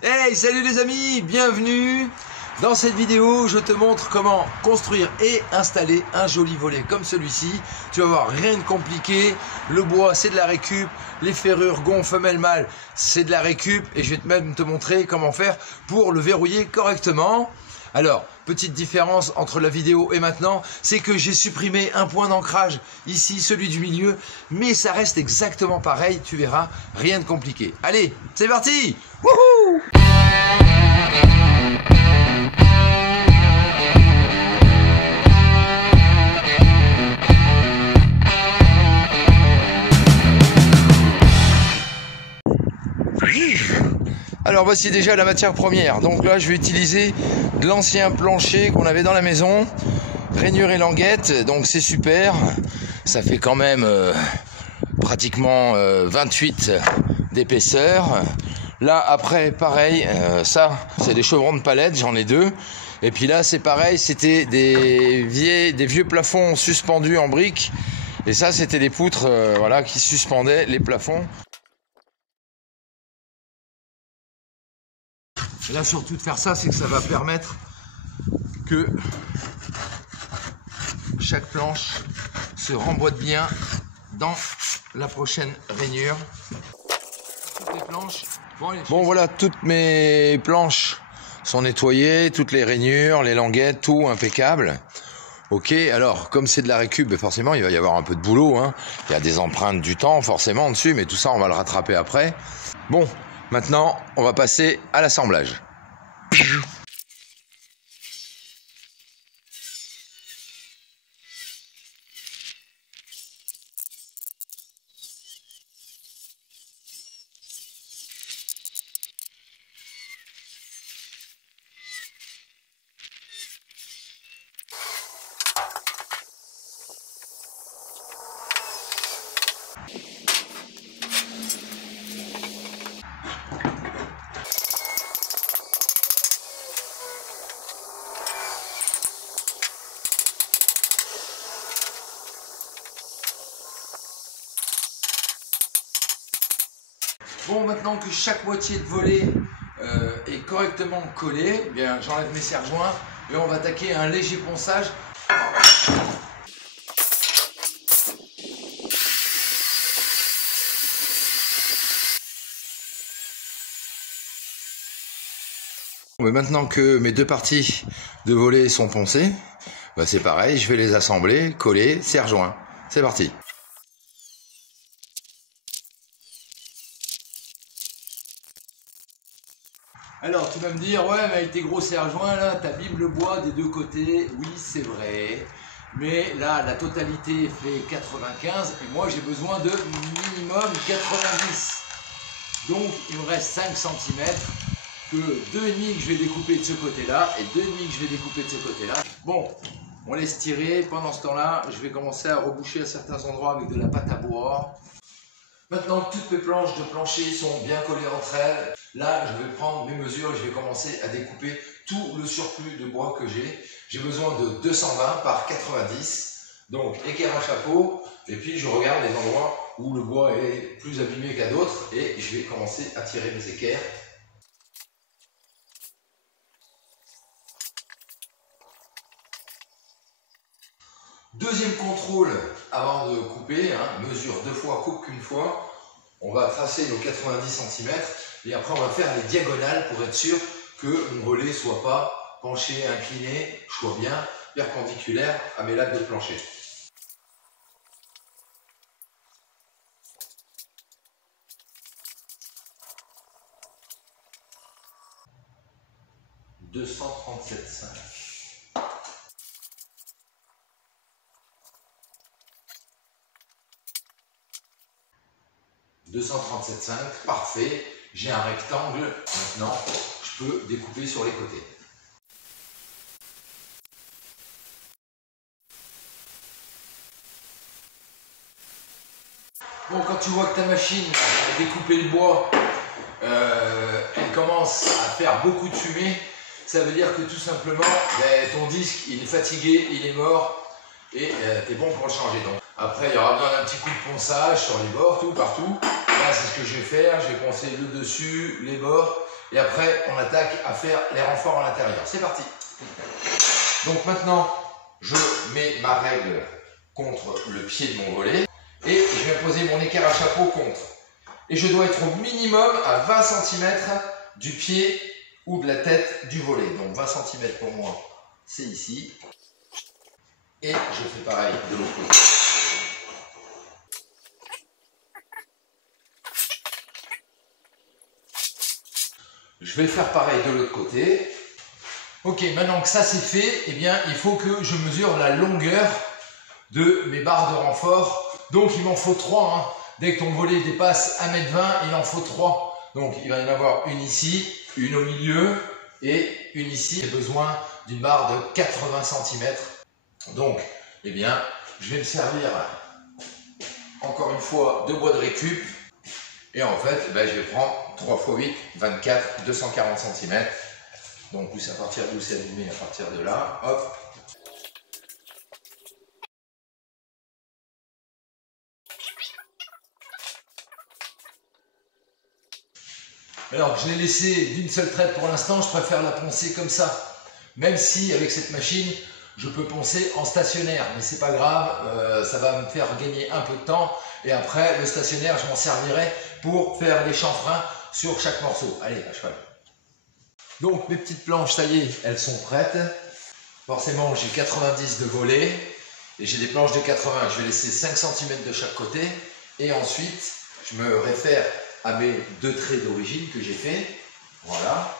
Hey, salut les amis, bienvenue. Dans cette vidéo, je te montre comment construire et installer un joli volet comme celui-ci. Tu vas voir, rien de compliqué. Le bois, c'est de la récup. Les ferrures gonds femelle mâle, c'est de la récup. Et je vais même te montrer comment faire pour le verrouiller correctement. Alors, petite différence entre la vidéo et maintenant, c'est que j'ai supprimé un point d'ancrage ici, celui du milieu, mais ça reste exactement pareil, tu verras, rien de compliqué. Allez, c'est parti! Wouhou! Alors voici déjà la matière première. Donc là je vais utiliser de l'ancien plancher qu'on avait dans la maison, rainure et languette, donc c'est super. Ça fait quand même pratiquement 28 d'épaisseur. Là après pareil, ça c'est des chevrons de palette, j'en ai deux. Et puis là c'est pareil, c'était des vieux plafonds suspendus en briques. Et ça c'était des poutres voilà, qui suspendaient les plafonds. Et là surtout de faire ça, c'est que ça va permettre que chaque planche se remboîte bien dans la prochaine rainure. Toutes les planches. Bon voilà, toutes mes planches sont nettoyées, toutes les rainures, les languettes, tout impeccable. Ok, alors comme c'est de la récup, forcément il va y avoir un peu de boulot, hein. Il y a des empreintes du temps forcément dessus, mais tout ça on va le rattraper après. Bon, maintenant on va passer à l'assemblage. Bon, maintenant que chaque moitié de volet est correctement collé, eh bien j'enlève mes serre-joints et on va attaquer un léger ponçage. Mais maintenant que mes deux parties de volet sont poncées, bah c'est pareil, je vais les assembler, coller, serre-joints. C'est parti. Alors tu vas me dire, ouais mais avec tes gros serre-joints là, t'abîmes le bois des deux côtés. Oui c'est vrai, mais là la totalité fait 95 et moi j'ai besoin de minimum 90. Donc il me reste 5 cm que 2,5 que je vais découper de ce côté-là et 2,5 que je vais découper de ce côté-là. Bon, on laisse tirer. Pendant ce temps-là, je vais commencer à reboucher à certains endroits avec de la pâte à bois. Maintenant que toutes mes planches de plancher sont bien collées entre elles, là je vais prendre mes mesures et je vais commencer à découper tout le surplus de bois que j'ai. J'ai besoin de 220 par 90, donc équerre à chapeau, et puis je regarde les endroits où le bois est plus abîmé qu'à d'autres et je vais commencer à tirer mes équerres. Deuxième contrôle avant de couper, hein, mesure 2 fois, coupe qu'une fois. On va tracer nos 90 cm et après on va faire les diagonales pour être sûr que mon volet ne soit pas penché, incliné, soit bien perpendiculaire à mes lattes de plancher. « 237,5 ». 237,5, parfait, j'ai un rectangle, maintenant je peux découper sur les côtés. Bon, quand tu vois que ta machine a découpé le bois, elle commence à faire beaucoup de fumée, ça veut dire que tout simplement, ton disque il est fatigué, il est mort, et t'es bon pour le changer. Donc après il y aura besoin d'un petit coup de ponçage sur les bords, tout partout. Là c'est ce que je vais faire, je vais poncer le dessus, les bords Et après, on attaque à faire les renforts à l'intérieur. C'est parti. Donc maintenant, je mets ma règle contre le pied de mon volet et je vais poser mon équerre à chapeau contre. Et je dois être au minimum à 20 cm du pied ou de la tête du volet. Donc 20 cm pour moi, c'est ici. Et je fais pareil de l'autre côté. Je vais faire pareil de l'autre côté. Ok, maintenant que ça c'est fait, eh bien, il faut que je mesure la longueur de mes barres de renfort. Donc il m'en faut 3. Hein. Dès que ton volet dépasse 1,20 m, il en faut 3. Donc il va y en avoir une ici, une au milieu et une ici. J'ai besoin d'une barre de 80 cm. Donc, eh bien, je vais me servir encore une fois de bois de récup. Et en fait, je vais prendre 3 x 8, 24, 240 cm. Donc, à partir d'où c'est allumé, à partir de là, hop. Alors, je l'ai laissé d'une seule traite pour l'instant, je préfère la poncer comme ça. Même si, avec cette machine, je peux poncer en stationnaire. Mais c'est pas grave, ça va me faire gagner un peu de temps. Et après, le stationnaire, je m'en servirai pour faire les chanfreins sur chaque morceau. Allez, à cheval. Donc, mes petites planches, ça y est, elles sont prêtes. Forcément, j'ai 90 de volet et j'ai des planches de 80. Je vais laisser 5 cm de chaque côté. Et ensuite, je me réfère à mes 2 traits d'origine que j'ai fait. Voilà.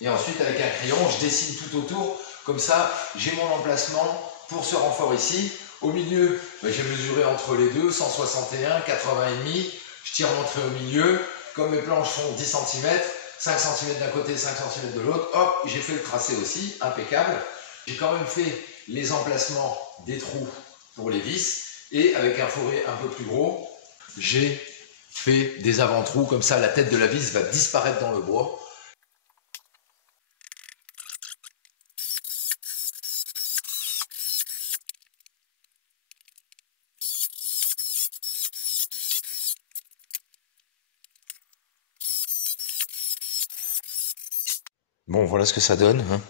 Et ensuite, avec un crayon, je dessine tout autour. Comme ça, j'ai mon emplacement pour ce renfort ici. Au milieu, j'ai mesuré entre les deux, 161, 80,5. Je tire mon trait au milieu. Comme mes planches font 10 cm, 5 cm d'un côté, 5 cm de l'autre, hop, j'ai fait le tracé aussi, impeccable. J'ai quand même fait les emplacements des trous pour les vis. Et avec un fourré un peu plus gros, j'ai fait des avant-trous. Comme ça, la tête de la vis va disparaître dans le bois. Bon, voilà ce que ça donne. Hein.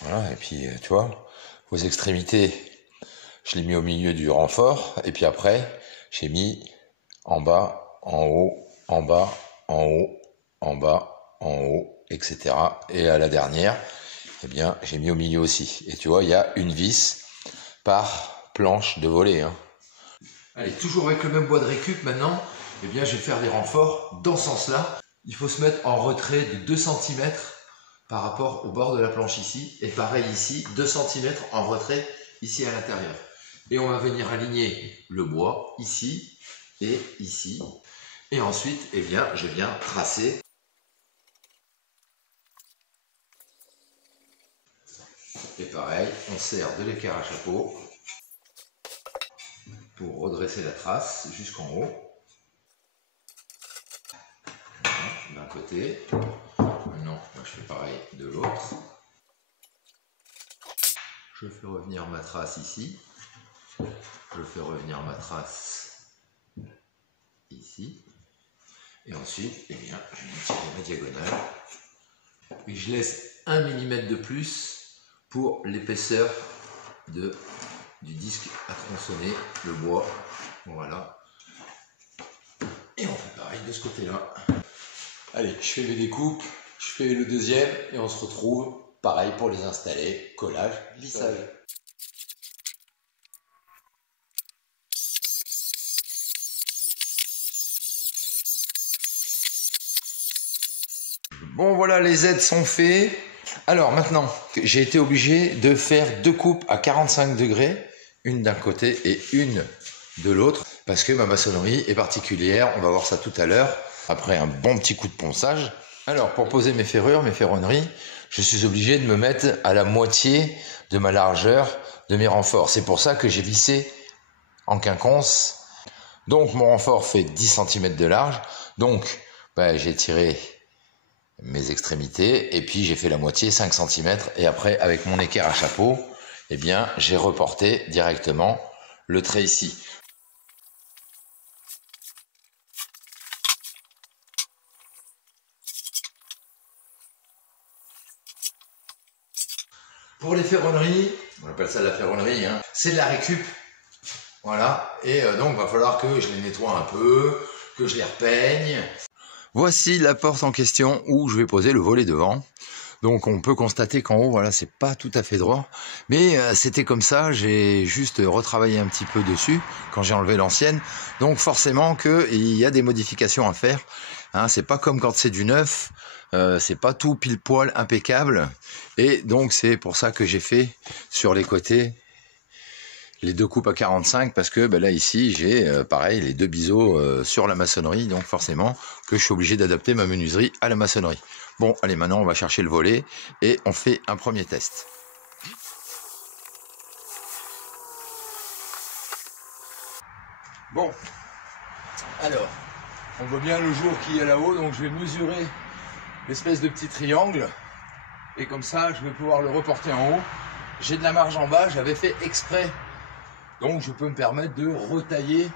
Voilà, et puis, tu vois, aux extrémités, je l'ai mis au milieu du renfort. Et puis après, j'ai mis en bas, en haut, en bas, en haut, en bas, en haut, etc. Et à la dernière, eh bien, j'ai mis au milieu aussi. Et tu vois, il y a une vis par planche de volet. Hein. Allez, toujours avec le même bois de récup maintenant, eh bien, je vais faire des renforts dans ce sens-là. Il faut se mettre en retrait de 2 cm par rapport au bord de la planche ici. Et pareil ici, 2 cm en retrait ici à l'intérieur. Et on va venir aligner le bois ici et ici. Et ensuite, eh bien, je viens tracer. Et pareil, on sert de l'équerre à chapeau pour redresser la trace jusqu'en haut. D'un côté. Non, moi je fais pareil de l'autre. Je fais revenir ma trace ici. Je fais revenir ma trace ici. Et ensuite, eh bien, je vais tirer ma diagonale. Et je laisse 1 mm de plus pour l'épaisseur du disque à tronçonner, le bois. Voilà. Et on fait pareil de ce côté-là. Allez, je fais mes découpes, je fais le deuxième et on se retrouve pareil pour les installer. Collage, lissage. Bon voilà, les aides sont faits. Alors maintenant, j'ai été obligé de faire 2 coupes à 45 degrés, une d'un côté et une de l'autre, parce que ma maçonnerie est particulière. On va voir ça tout à l'heure. Après un bon petit coup de ponçage. Alors, pour poser mes ferrures, mes ferronneries, je suis obligé de me mettre à la moitié de ma largeur de mes renforts. C'est pour ça que j'ai vissé en quinconce. Donc, mon renfort fait 10 cm de large. Donc, j'ai tiré mes extrémités et puis j'ai fait la moitié, 5 cm. Et après, avec mon équerre à chapeau, eh bien, j'ai reporté directement le trait ici. Pour les ferronneries, on appelle ça la ferronnerie, hein, c'est de la récup. Voilà, et donc il va falloir que je les nettoie un peu, que je les repeigne. Voici la porte en question où je vais poser le volet devant. Donc on peut constater qu'en haut, voilà, c'est pas tout à fait droit. Mais c'était comme ça, j'ai juste retravaillé un petit peu dessus quand j'ai enlevé l'ancienne. Donc forcément qu'il y a des modifications à faire. Hein, c'est pas comme quand c'est du neuf, c'est pas tout pile poil impeccable. Et donc c'est pour ça que j'ai fait sur les côtés les deux coupes à 45 parce que ben là ici j'ai pareil les deux biseaux sur la maçonnerie, donc forcément que je suis obligé d'adapter ma menuiserie à la maçonnerie. Bon allez, maintenant on va chercher le volet et on fait un premier test. Bon, alors on voit bien le jour qui est là-haut, donc je vais mesurer l'espèce de petit triangle et comme ça je vais pouvoir le reporter en haut. J'ai de la marge en bas, j'avais fait exprès. Donc je peux me permettre de retailler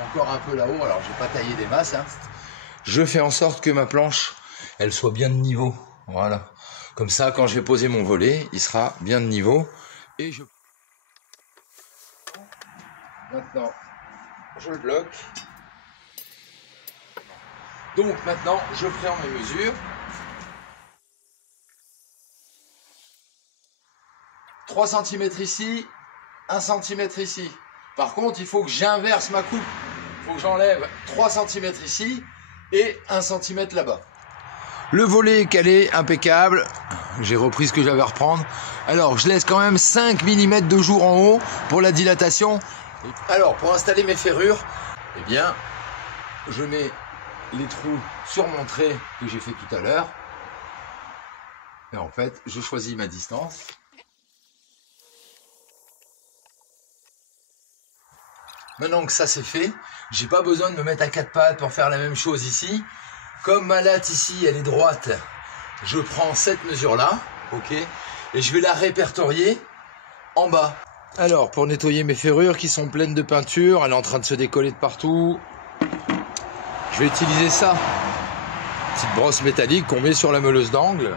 encore un peu là-haut. Alors je vais pas tailler des masses. Hein. Je fais en sorte que ma planche, elle soit bien de niveau. Voilà. Comme ça, quand je vais poser mon volet, il sera bien de niveau. Et je... Maintenant, je le bloque. Donc maintenant, je prends mes mesures. 3 cm ici. 1 cm ici. Par contre, il faut que j'inverse ma coupe. Il faut que j'enlève 3 cm ici et 1 cm là-bas. Le volet est calé, impeccable. J'ai repris ce que j'avais à reprendre. Alors, je laisse quand même 5 mm de jour en haut pour la dilatation. Alors, pour installer mes ferrures, eh bien, je mets les trous sur mon trait que j'ai fait tout à l'heure. Et en fait, je choisis ma distance. Maintenant que ça c'est fait, j'ai pas besoin de me mettre à 4 pattes pour faire la même chose ici. Comme ma latte ici elle est droite, je prends cette mesure là, ok, et je vais la répertorier en bas. Alors pour nettoyer mes ferrures qui sont pleines de peinture, elle est en train de se décoller de partout, je vais utiliser ça, petite brosse métallique qu'on met sur la meuleuse d'angle.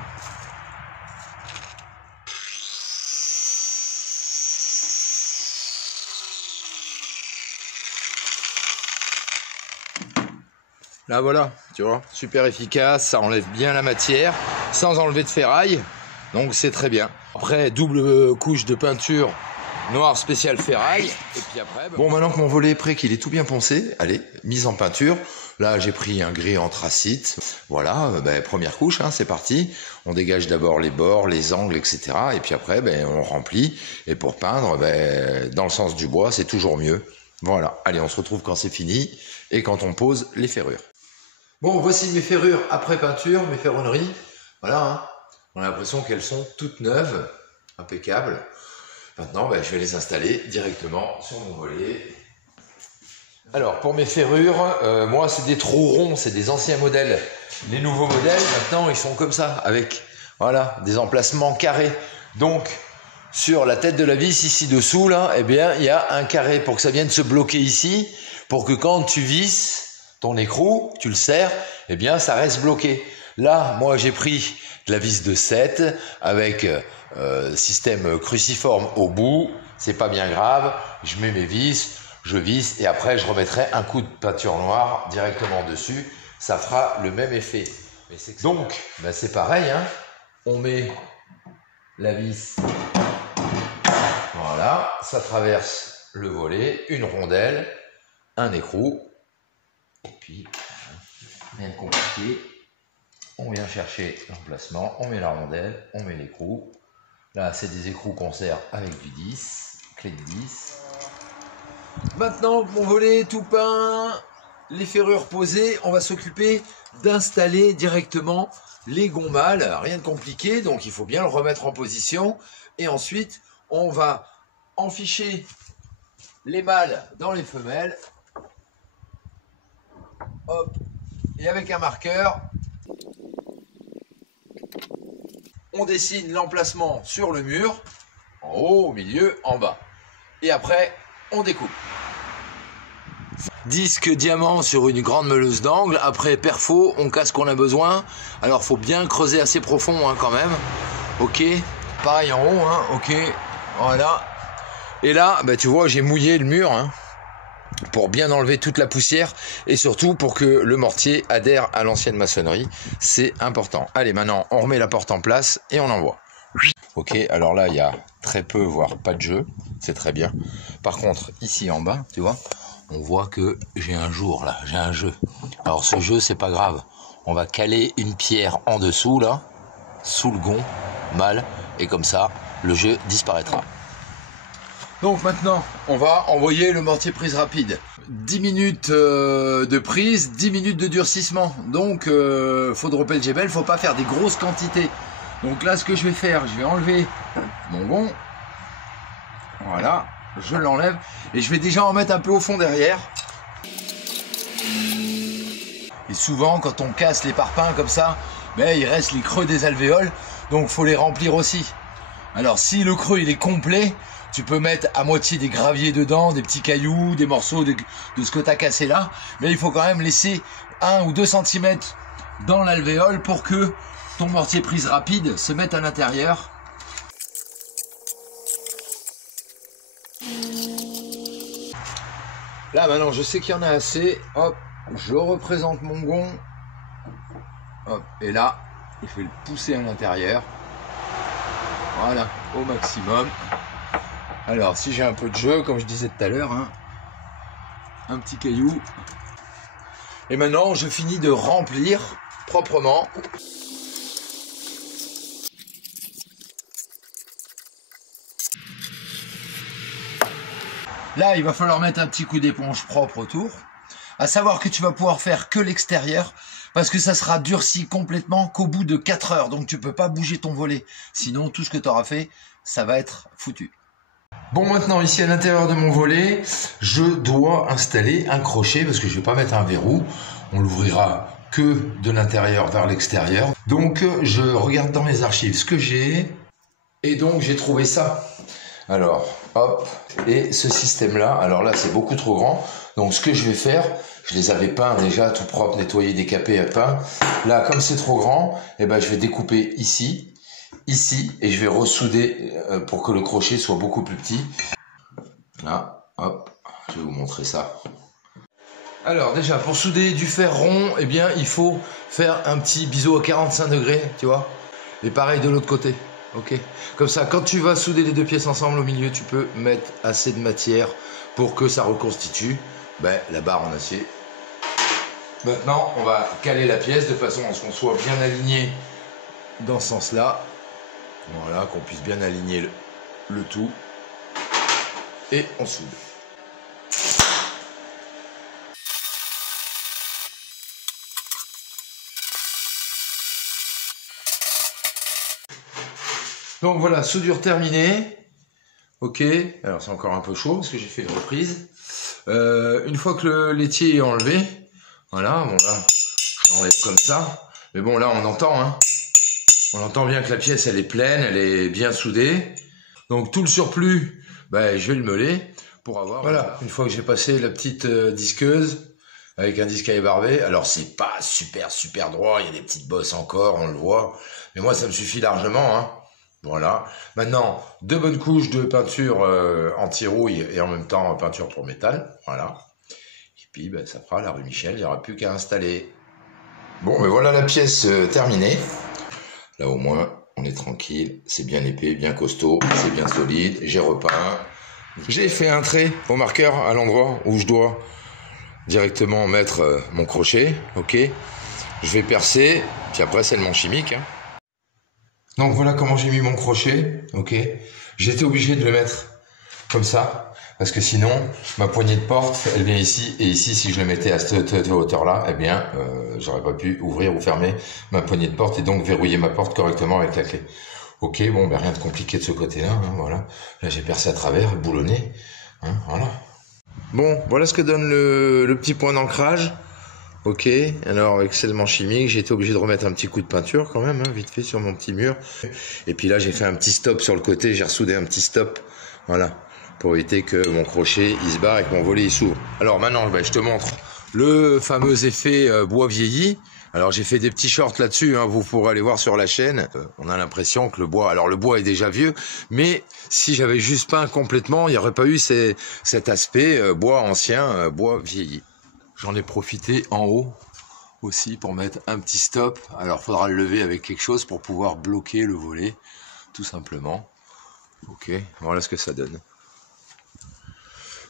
Là voilà, tu vois, super efficace, ça enlève bien la matière, sans enlever de ferraille, donc c'est très bien. Après, double couche de peinture noire spéciale ferraille, et puis après... Bon, maintenant que mon volet est prêt, qu'il est tout bien poncé, allez, mise en peinture. Là, j'ai pris un gris anthracite, voilà, première couche, hein, c'est parti. On dégage d'abord les bords, les angles, etc. Et puis après, on remplit, et pour peindre, dans le sens du bois, c'est toujours mieux. Voilà, allez, on se retrouve quand c'est fini, et quand on pose les ferrures. Bon, voici mes ferrures après peinture, mes ferronneries. Voilà, hein. On a l'impression qu'elles sont toutes neuves, impeccables. Maintenant, je vais les installer directement sur mon volet. Alors, pour mes ferrures, moi, c'est des trous ronds, c'est des anciens modèles. Les nouveaux modèles, maintenant, ils sont comme ça, avec voilà, des emplacements carrés. Donc, sur la tête de la vis, ici dessous, là, eh bien, il y a un carré pour que ça vienne se bloquer ici, pour que quand tu visses ton écrou, tu le serres, eh bien ça reste bloqué. Là, moi j'ai pris de la vis de 7 avec système cruciforme au bout, c'est pas bien grave, je mets mes vis, je visse et après je remettrai un coup de peinture noire directement dessus, ça fera le même effet. Donc, c'est pareil, hein. On met la vis, voilà, ça traverse le volet, une rondelle, un écrou. Et puis, rien de compliqué, on vient chercher l'emplacement, on met la rondelle, on met l'écrou. Là, c'est des écrous qu'on sert avec du 10, clé de 10. Maintenant que mon volet est tout peint, les ferrures posées, on va s'occuper d'installer directement les gommales. Rien de compliqué, donc il faut bien le remettre en position. Et ensuite, on va enficher les mâles dans les femelles. Hop, et avec un marqueur, on dessine l'emplacement sur le mur, en haut, au milieu, en bas. Et après, on découpe. Disque diamant sur une grande meuleuse d'angle, après perfo, on casse ce qu'on a besoin. Alors, faut bien creuser assez profond hein, quand même. Ok, pareil en haut, hein, ok, voilà. Et là, bah, tu vois, j'ai mouillé le mur, hein, pour bien enlever toute la poussière et surtout pour que le mortier adhère à l'ancienne maçonnerie. C'est important. Allez, maintenant, on remet la porte en place et on envoie. Ok, alors là, il y a très peu, voire pas de jeu. C'est très bien. Par contre, ici en bas, tu vois, on voit que j'ai un jour, là, j'ai un jeu. Alors, ce jeu, c'est pas grave. On va caler une pierre en dessous, là, sous le gond, mal, et comme ça, le jeu disparaîtra. Donc maintenant, on va envoyer le mortier prise rapide. 10 minutes de prise, 10 minutes de durcissement. Donc, faut dropper le gébel, faut pas faire des grosses quantités. Donc là, ce que je vais faire, je vais enlever mon gond. Voilà, je l'enlève. Et je vais déjà en mettre un peu au fond derrière. Et souvent, quand on casse les parpaings comme ça, ben, il reste les creux des alvéoles. Donc, faut les remplir aussi. Alors, si le creux, il est complet, tu peux mettre à moitié des graviers dedans, des petits cailloux, des morceaux de ce que tu as cassé là. Mais il faut quand même laisser 1 ou 2 cm dans l'alvéole pour que ton mortier prise rapide se mette à l'intérieur. Là, maintenant, je sais qu'il y en a assez. Hop, je représente mon gond. Hop, et là, je vais le pousser à l'intérieur. Voilà, au maximum. Alors, si j'ai un peu de jeu, comme je disais tout à l'heure, hein, un petit caillou. Et maintenant, je finis de remplir proprement. Là, il va falloir mettre un petit coup d'éponge propre autour. À savoir que tu vas pouvoir faire que l'extérieur parce que ça sera durci complètement qu'au bout de 4 heures. Donc, tu peux pas bouger ton volet. Sinon, tout ce que tu auras fait, ça va être foutu. Bon, maintenant, ici, à l'intérieur de mon volet, je dois installer un crochet parce que je vais pas mettre un verrou. On l'ouvrira que de l'intérieur vers l'extérieur. Donc, je regarde dans mes archives ce que j'ai. Et donc, j'ai trouvé ça. Alors, hop, et ce système-là, alors là, c'est beaucoup trop grand. Donc, ce que je vais faire, je les avais peints déjà, tout propre, nettoyés, décapés, peints. Là, comme c'est trop grand, eh ben, je vais découper ici, et je vais ressouder pour que le crochet soit beaucoup plus petit. Là, hop, je vais vous montrer ça. Alors, déjà, pour souder du fer rond, eh bien, il faut faire un petit biseau à 45 degrés, tu vois. Et pareil de l'autre côté. Ok, comme ça, quand tu vas souder les deux pièces ensemble au milieu, tu peux mettre assez de matière pour que ça reconstitue la barre en acier. Maintenant, on va caler la pièce de façon à ce qu'on soit bien aligné dans ce sens-là. Voilà, qu'on puisse bien aligner le tout. Et on soude. Donc voilà, soudure terminée. Ok, alors c'est encore un peu chaud parce que j'ai fait une reprise. Une fois que le laitier est enlevé, voilà, bon là, je l'enlève comme ça. Mais bon là, on entend, hein. On entend bien que la pièce, elle est pleine, elle est bien soudée. Donc tout le surplus, je vais le meuler pour avoir... Voilà, une fois que j'ai passé la petite disqueuse avec un disque à ébarber, alors c'est pas super droit, il y a des petites bosses encore, on le voit. Mais moi, ça me suffit largement, hein. Voilà. Maintenant, 2 bonnes couches de peinture anti-rouille et en même temps peinture pour métal. Voilà. Et puis, ça fera la rue Michel. Il n'y aura plus qu'à installer. Bon, mais voilà la pièce terminée. Là, au moins, on est tranquille. C'est bien épais, bien costaud. C'est bien solide. J'ai repeint. J'ai fait un trait au marqueur à l'endroit où je dois directement mettre mon crochet. Ok. Je vais percer. Puis après, c'est le manche chimique, hein. Donc voilà comment j'ai mis mon crochet, ok. J'étais obligé de le mettre comme ça, parce que sinon, ma poignée de porte, elle vient ici, et ici, si je le mettais à cette hauteur-là, eh bien, j'aurais pas pu ouvrir ou fermer ma poignée de porte, et donc verrouiller ma porte correctement avec la clé. Ok, bon, rien de compliqué de ce côté-là, hein, voilà. Là, j'ai percé à travers, boulonné, hein, voilà. Bon, voilà ce que donne le petit point d'ancrage. Ok, alors avec scellement chimique, j'ai été obligé de remettre un petit coup de peinture quand même, hein, vite fait sur mon petit mur. Et puis là, j'ai fait un petit stop sur le côté, j'ai ressoudé un petit stop, voilà, pour éviter que mon crochet il se barre et que mon volet il s'ouvre. Alors maintenant, je te montre le fameux effet bois vieilli. Alors j'ai fait des petits shorts là-dessus, hein, vous pourrez aller voir sur la chaîne. On a l'impression que le bois, alors le bois est déjà vieux, mais si j'avais juste peint complètement, il n'y aurait pas eu cet aspect bois ancien, bois vieilli. J'en ai profité en haut aussi pour mettre un petit stop. Alors il faudra le lever avec quelque chose pour pouvoir bloquer le volet, tout simplement. Ok, voilà ce que ça donne.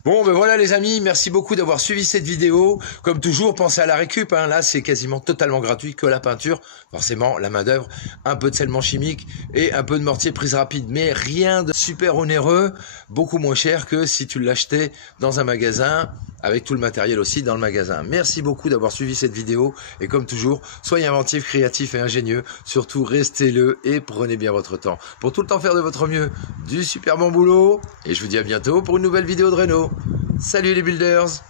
Bon, ben voilà les amis, merci beaucoup d'avoir suivi cette vidéo. Comme toujours, pensez à la récup, hein. Là c'est quasiment totalement gratuit que la peinture. Forcément, la main d'œuvre, un peu de scellement chimique et un peu de mortier prise rapide. Mais rien de super onéreux, beaucoup moins cher que si tu l'achetais dans un magasin, avec tout le matériel aussi dans le magasin. Merci beaucoup d'avoir suivi cette vidéo. Et comme toujours, soyez inventifs, créatifs et ingénieux. Surtout, restez-le et prenez bien votre temps. Pour tout le temps faire de votre mieux, du super bon boulot. Et je vous dis à bientôt pour une nouvelle vidéo de réno. Salut les builders!